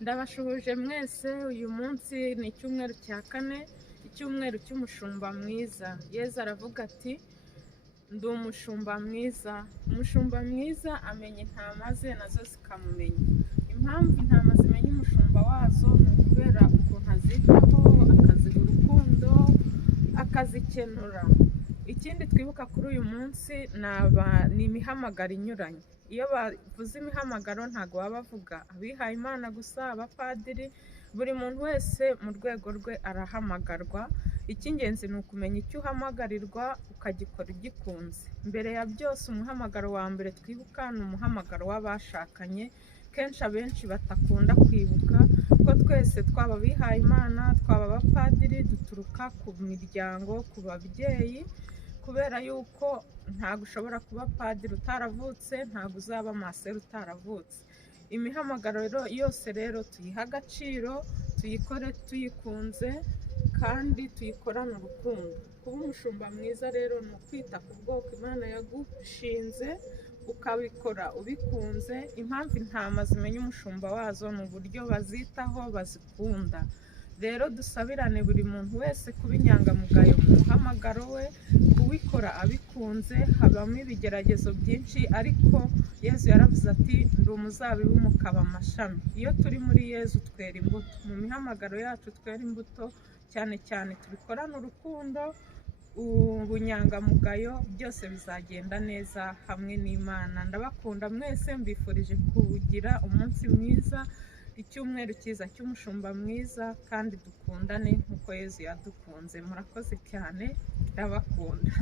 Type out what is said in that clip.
Ndabashuhuje mwese, uyu munsi ni icyumweru cya kane, icyumweru cy'umushumba mwiza. Yezu aravuga ati ndi umushumba mwiza. Umushumba mwiza amenya intama ze nazo zikamumenya. Impamvu intama zimenya umushumba wazo ni ukubera ukuntu azitaho, akaziha urukundo, akazikenura. Ikindi twibuka kuri uyu munsi ni imihamagaro inyuranye. Iyo bavuze imihamagaro ntabwo baba bavuga abihaye Imana gusa, abapadiri, buri muntu wese mu rwego rwe arahamagarwa. Icy'ingenzi ni ukumenya icyo uhamagarirwa ukagikora ugikunze. Mbere ya byose umuhamagaro wa mbere twibuka ni umuhamagaro w'abashakanye. Kenshi abenshi batakunda kwibuka ko twese twaba abihaye Imana, twaba abapadiri, duturuka ku miryango, ku babyeyi, kubera yuko ntabwo ushobora kuba padiri utaravutse, ntabwo uzaba masera utaravutse. Imihamagaro yose rero tuyiha agaciro, tuyikore tuyikunze kandi tuyikorane urukundo. Kuba umushumba mwiza rero ni ukwita ku bwoko Imana yagushinze, ukabikora ubikunze. Impamvu intama zimenya umushumba wazo ni uburyo bazitaho, bazikunda. Rero dusabirane buri muntu wese kuba inyangamugayo mu muhamagaro we, kuwikora abikunze. Habamo ibigeragezo byinshi, ariko Yezu yaravuze ati ndi umuzabibu mukaba amashami. Iyo turi muri Yezu twera imbuto. Mu mihamagaro yacu twera imbuto, cyane cyane tubikorane urukundo, ubunyangamugayo, byose bizagenda neza hamwe n'Imana. Ndabakunda mwese, mbifurije kugira umunsi mwiza, icyumweru cyiza cy'umushumba mwiza, kandi dukundane nk'uko Yezu yadukunze. Murakoze cyane, ndabakunda.